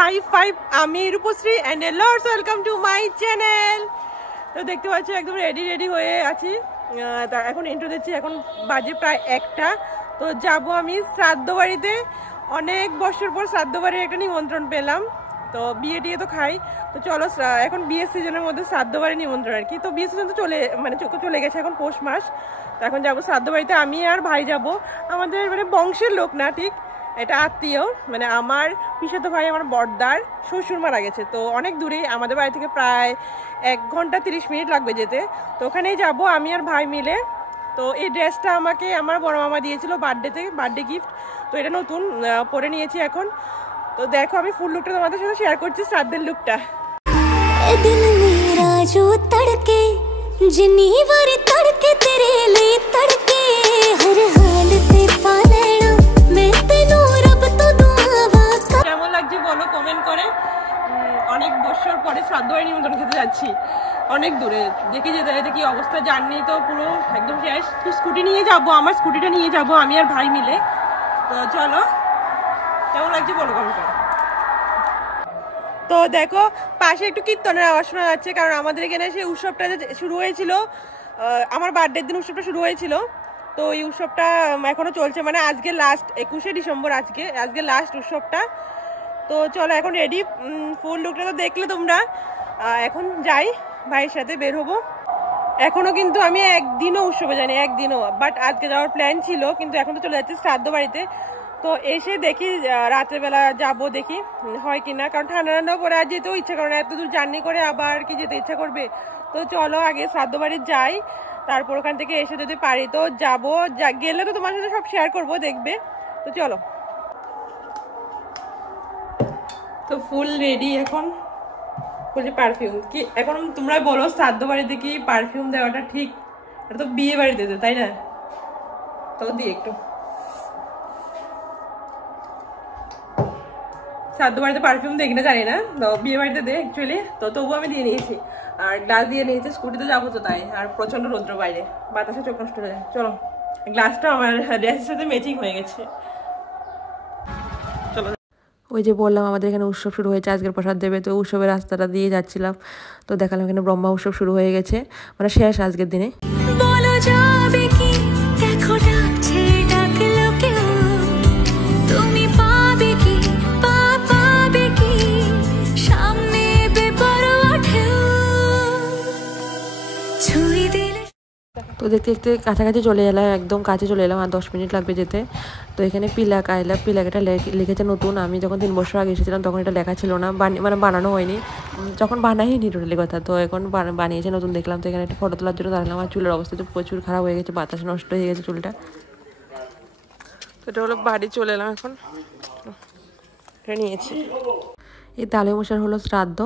High five, আমি Rupashree and lords welcome to my channel. তো দেখতে পাচ্ছ একদম রেডি হয়ে আছি। এখন ইন্ট্রো দিচ্ছি। এখন বাজে প্রায় 1টা। তো যাব আমি শ্রাদ্ধ বাড়িতে। অনেক বছর পর শ্রাদ্ধ বাড়ির একটা নিমন্ত্রণ পেলাম। তো বিয়ে টিয়ে তো খাই, তো চলো এখন বিয়ের সিজনের মধ্যে শ্রাদ্ধ বাড়ির নিমন্ত্রণ আর কি। তো বিয়ের সিজন তো চলে গেছে, এখন পৌষ মাস। তো এখন যাবো শ্রাদ্ধ বাড়িতে, আমি আর ভাই যাব। আমাদের বংশের লোক না ঠিক, এটা আত্মীয়, আমার পিসাতো ভাই, আমার বড়দার শ্বশুর মারা গেছে। তো অনেক দূরে আমাদের বাড়ি থেকে, প্রায় 1 ঘন্টা 30 মিনিট লাগবে যেতে। তো ওখানেই যাব আমি আর ভাই মিলে। তো এই ড্রেসটা আমাকে আমার বড় মামা দিয়েছিল বার্থডে গিফট। তো এটা নতুন পরে নিয়েছি এখন। তো দেখো, আমি ফুল লুকটা তোমাদের সাথে শেয়ার করছি, শ্রাদ্ধের লুকটা। কেমন লাগছে বলো কমেন্ট করে। অনেক বছর পরে শ্রাদ্ধ বাড়ি নিমন্ত্রণ খেতে যাচ্ছি, অনেক দূরে। দেখে যেতে যেতে কি অবস্থা, জার্নি তো পুরো একদম শেষ। তো স্কুটি নিয়ে যাব, আমার স্কুটিটা নিয়ে যাব আমি আর ভাই মিলে। তো চলো, কেমন লাগছে বলো কমেন্ট করে। তো দেখো, পাশে একটু কীর্তনের আওয়াজ শোনা যাচ্ছে, কারণ আমাদের এখানে সেই উৎসবটা শুরু হয়েছিল, আমার বার্থডের দিন উৎসবটা শুরু হয়েছিল। তো এই উৎসবটা এখনো চলছে, আজকে লাস্ট 21শে ডিসেম্বর, আজকে লাস্ট উৎসবটা। তো চলো এখন রেডি। ফুল লুকটা তো দেখলে তোমরা। এখন যাই, ভাইয়ের সাথে বের হবো। এখনো কিন্তু আমি একদিনও উৎসবে যাইনি, একদিনও। বাট আজকে যাওয়ার প্ল্যান ছিল, কিন্তু এখন তো চলে যাচ্ছে শ্রাদ্ধ বাড়িতে। তো এসে দেখি রাতের বেলা যাবো, দেখি হয় কিনা, কারণ ঠান্ডা পরে আর যেতেও ইচ্ছা করে না, এত দূর জার্নি করে আবার কি যেতে ইচ্ছা করবে। তো চলো আগে শ্রাদ্ধ বাড়ি যাই, তারপর ওখান থেকে এসে যদি পারি তো যাবো। গেলে তো তোমার সাথে সব শেয়ার করবো, দেখবে। তো চলো। তো ফুল রেডি এখন। বলছি পারফিউম কি, এখন তোমরা বলো শ্রাদ্ধ বাড়িতে কি পারফিউম দেওয়াটা ঠিক? এটা তো বিয়ে বাড়িতে দে, তাই না? তো দিই একটু। শ্রাদ্ধ বাড়িতে পারফিউম দেয় কিনা জানি না, তো বিয়ে বাড়িতে দে অ্যাকচুয়ালি। তো তবুও আমি দিয়ে নিয়েছি, আর গ্লাস দিয়ে নিয়েছি। স্কুটিতে যাবো তো তাই, আর প্রচন্ড রৌদ্র বাইরে, বাতাসে চোখ নষ্ট হয়ে যায়। চলো, গ্লাসটা আমার ড্রেসের সাথে ম্যাচিং হয়ে গেছে। চলো। ওই যে বললাম আমাদের এখানে উৎসব শুরু হয়েছে, আজকের প্রসাদ দেবে। তো উৎসবের রাস্তাটা দিয়ে যাচ্ছিলাম, তো দেখালাম এখানে ব্রহ্মা উৎসব শুরু হয়ে গেছে, শেষ আজকের দিনে। তো দেখতে দেখতে কাছাকাছি চলে এলাম, একদম কাছে চলে এলাম, আর 10 মিনিট লাগবে যেতে। তো এখানে পিলাক আইলা, পিলাক এটা লিখেছে নতুন। আমি যখন 3 বছর আগে এসেছিলাম তখন এটা লেখা ছিল না, বানানো হয়নি, যখন বানাইনি টোটালি কথা। তো এখন বানিয়েছে নতুন দেখলাম। তো এখানে একটা ফটো তোলার জন্য দাঁড়ালাম। আমার চুলের অবস্থা তো প্রচুর খারাপ হয়ে গেছে, বাতাসে নষ্ট হয়ে গেছে চুলটা। তো এটা হলো বাড়ি, চলে এলাম এখন, এটা নিয়েছি। এই তালই মশার হলো শ্রাদ্ধ,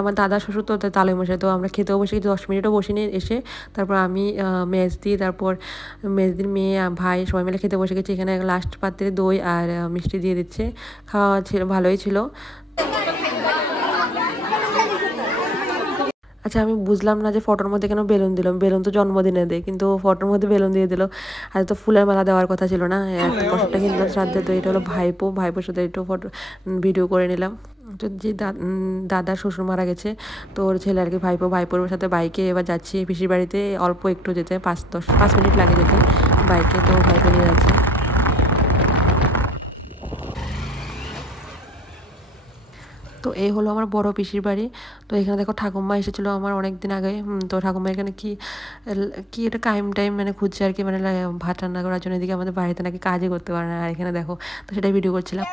আমার দাদা শ্বশুর তো তালই মশাই। তো আমরা খেতেও বসে 10 মিনিটও বসিনি এসে। তারপর আমি মেজদি, তারপর মেজদির মেয়ে, ভাই সবাই মিলে খেতে বসে গেছি। এখানে লাস্ট পাত্রে দই আর মিষ্টি দিয়ে দিচ্ছে। খাওয়া ছিল, ভালোই ছিল। আচ্ছা, আমি বুঝলাম না যে ফটোর মধ্যে কেন বেলুন দিল। বেলুন তো জন্মদিনে দেয়, কিন্তু ফটোর মধ্যে বেলুন দিয়ে দিল। আর তো ফুলের মালা দেওয়ার কথা ছিল না। একটা প্রসাদটা কিনলাম শ্রাদ্ধে। তো এটা হলো ভাইপোর সাথে একটু ভিডিও করে নিলাম। তো যে দাদার শ্বশুর মারা গেছে, তো ওর ছেলে আর কি ভাইপোর সাথে বাইকে এবার যাচ্ছি পিসির বাড়িতে। অল্প একটু যেতে 5 মিনিট লাগে যেতে বাইকে। তো ভাইপো নিয়ে যাচ্ছে। তো এই হলো আমার বড় পিসির বাড়ি। তো এখানে দেখো ঠাকুমা এসেছিলো আমার অনেক দিন আগে। তো ঠাকুমা এখানে কি এটা টাইম খুঁজছে আর কি, ভাত রান্না করার জন্য। এদিকে আমাদের বাড়িতে নাকি কাজই করতে পারে না। আর এখানে দেখো, তো সেটাই ভিডিও করছিলাম।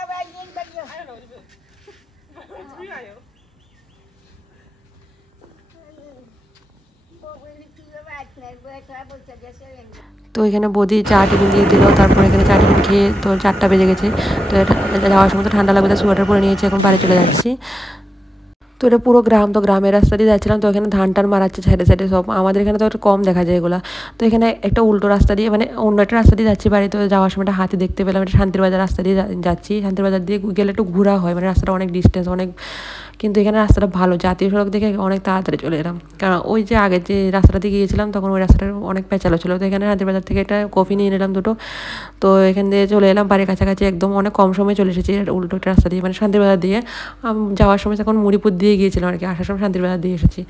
তো এখানে বৌদি চা টিফিন দিয়ে দিল। তারপর এখানে চা টিফিন খেয়ে তো 4টা বেজে গেছে। তো এটা যাওয়ার সময় তো ঠান্ডা লাগবে, তার সোয়েটার পরে নিয়েছি, এখন বাড়ি চলে যাচ্ছি। তো এটা পুরো গ্রাম, তো গ্রামের রাস্তা দিয়ে যাচ্ছিলাম। তো এখানে ধান টান মারাচ্ছে সাইডে সাইডে সব। আমাদের এখানে তো একটু কম দেখা যায় এগুলো। তো এখানে একটা উল্টো রাস্তা দিয়ে, অন্য একটা রাস্তা দিয়ে যাচ্ছি বাড়ি। তো যাওয়ার সময় একটা হাতি দেখতে পেলাম, এটা শান্তির বাজার রাস্তা দিয়ে যাচ্ছি। শান্তির বাজার দিয়ে গেলে একটু ঘোরা হয়, রাস্তাটা অনেক ডিস্টেন্স, অনেক কিন্তু এখানে রাস্তাটা ভালো, জাতীয় সড়ক দেখে অনেক তাড়াতাড়ি চলে এলাম। কারণ ওই যে আগে যে রাস্তাটা দিয়ে গিয়েছিলাম তখন ওই রাস্তাটা অনেক পেঁচালো ছিল। তো এখানে শান্তির বাজার থেকে একটা কফি নিয়ে নিলাম দুটো। তো এখান দিয়ে চলে এলাম বাড়ির কাছাকাছি, একদম অনেক কম সময় চলে এসেছি উল্টো একটা রাস্তা দিয়ে, মানে শান্তির বাজার দিয়ে। যাওয়ার সময় তখন মুড়িপুর দিয়ে গিয়েছিলাম আর কি, আসার সময় শান্তির বাজার দিয়ে এসেছি।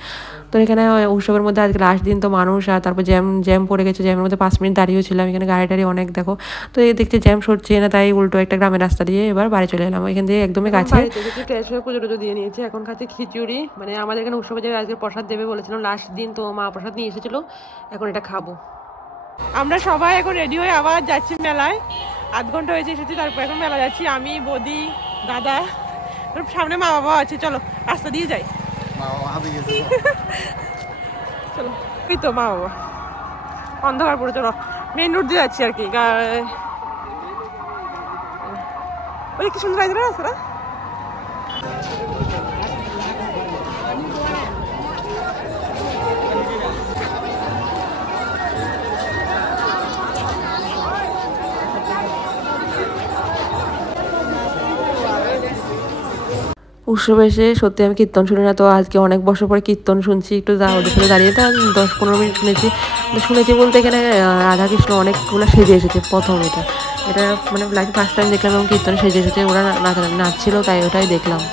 তো এখানে উৎসবের মধ্যে আজকে লাস্ট দিন, তো মানুষ আর তারপর জ্যাম পড়ে গেছে, জ্যামের মধ্যে 5 মিনিট দাঁড়িয়েও ছিলাম। এখানে গাড়ি টাড়ি অনেক দেখো। তো এই দেখছি জ্যাম সরছে না, তাই উল্টো একটা গ্রামের রাস্তা দিয়ে এবার বাড়ি চলে এলাম। এখান দিয়ে একদমই কাছে পুজো টুজো দিয়ে নিয়েছে, এখন খাচ্ছে খিচুড়ি। মানে আমাদের এখানে উৎসবে যে আজকে প্রসাদ দেবে বলেছিলাম লাস্ট দিন, তো মা প্রসাদ নিয়ে এসেছিল, এখন এটা খাবো। আমরা সবাই এখন রেডি হয়ে আবার যাচ্ছি মেলায়। 8 ঘন্টা হয়েছে এসেছি, তারপর এখন মেলা যাচ্ছি। আমি, বৌদি, দাদা, সামনে মা বাবা আছে। চলো রাস্তা দিয়ে যাই। চলো, এই তো মা বাবা, অন্ধকার পড়ে। চলো মেন রোড দিয়ে যাচ্ছি আর কি। ওই কি সুন্দর আছে রাস্তাটা। উৎসবে এসে সত্যি আমি কীর্তন শুনি না, তো আজকে অনেক বছর পরে কীর্তন শুনছি। একটু ওদের সাথে দাঁড়িয়ে তো 10-15 মিনিট শুনেছি বলতে এখানে রাধাকৃষ্ণ অনেকগুলো সেজে এসেছে প্রথম। এটা মানে লাইফে ফার্স্ট টাইম দেখলাম এবং কীর্তন সেজে এসেছে, ওরা নাচছিল, তাই ওটাই দেখলাম।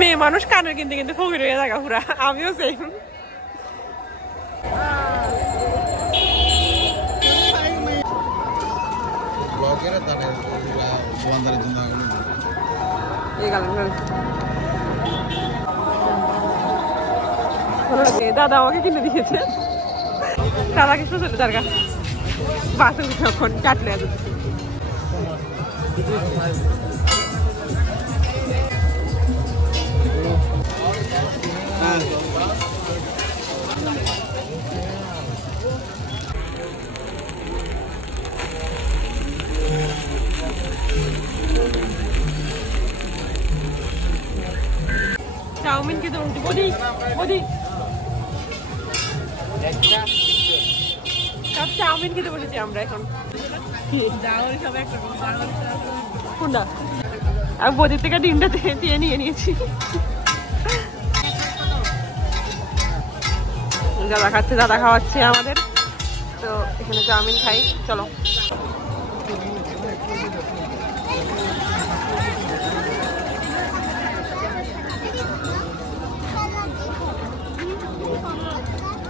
মেয়ে মানুষ কানের কিনতে কিনতে ফকির হয়ে থাকা পুরা, আমিও সেম। দাদা আমাকে কিনে দিয়েছে, দাদা কিছু চলে তার কাছে বাসে যখন কাটলে চাউমিন খেতে বলছি। বদি বদি সব চাউমিন খেতে বলেছি আমরা এখন। কোনটা? আমি বদির থেকে ডিমটা দিয়ে নিয়ে নিয়েছি। দাদা খাচ্ছে, দাদা খাওয়াচ্ছে আমাদের। তো এখানে চাউমিন খাই, চলো।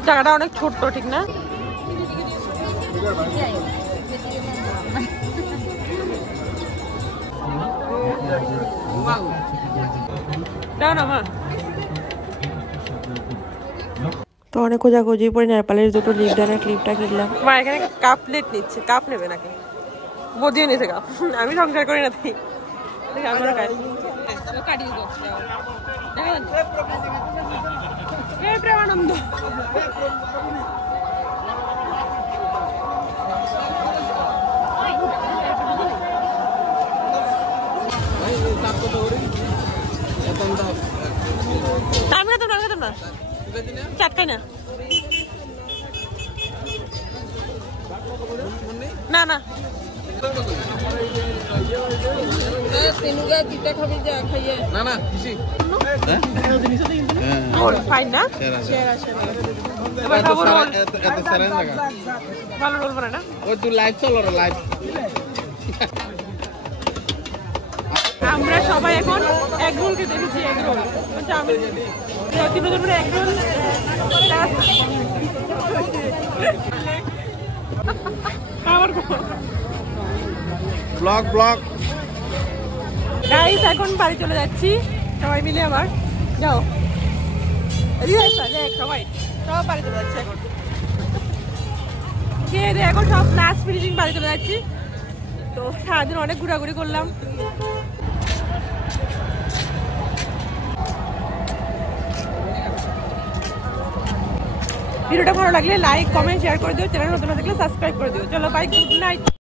জায়গাটা অনেক ছোট্ট, ঠিক না? দাও না মা। তো অনেক খোঁজাখুঁজি পরে নেপালের দুটো লিপডানের ক্লিপটা কিনলাম। মা এখানে কাপ প্লেট নিচ্ছে, কাপ নেবে নাকি? বদিও নিতে কাপ। আমি সংসার করি না, তাই প্রেমানন্দ। আমি খেতাম না, চাট খাই না। না না ফাইন না। এবার খাবো রোল। ভালো রোল বানায় না? আমরা সবাই এখন এগ রোল খেতে এসেছি। এগ রোল আমি 3 জন এগ রোল গাইস, এখন বাড়ি চলে যাচ্ছি সবাই মিলে। আবার যাও সবাই সব বাড়ি চলে যাচ্ছে এখন। খেয়ে দিয়ে এখন সব লাস্ট ফিনিশিং বাড়ি চলে যাচ্ছি। তো সারাদিন অনেক ঘোরাঘুরি করলাম। ভিডিওটা ভালো লাগলে লাইক কমেন্ট শেয়ার করে দিও, চ্যানেল নতুন থাকলে সাবস্ক্রাইব করে দিও। চলো বাই, গুড নাইট।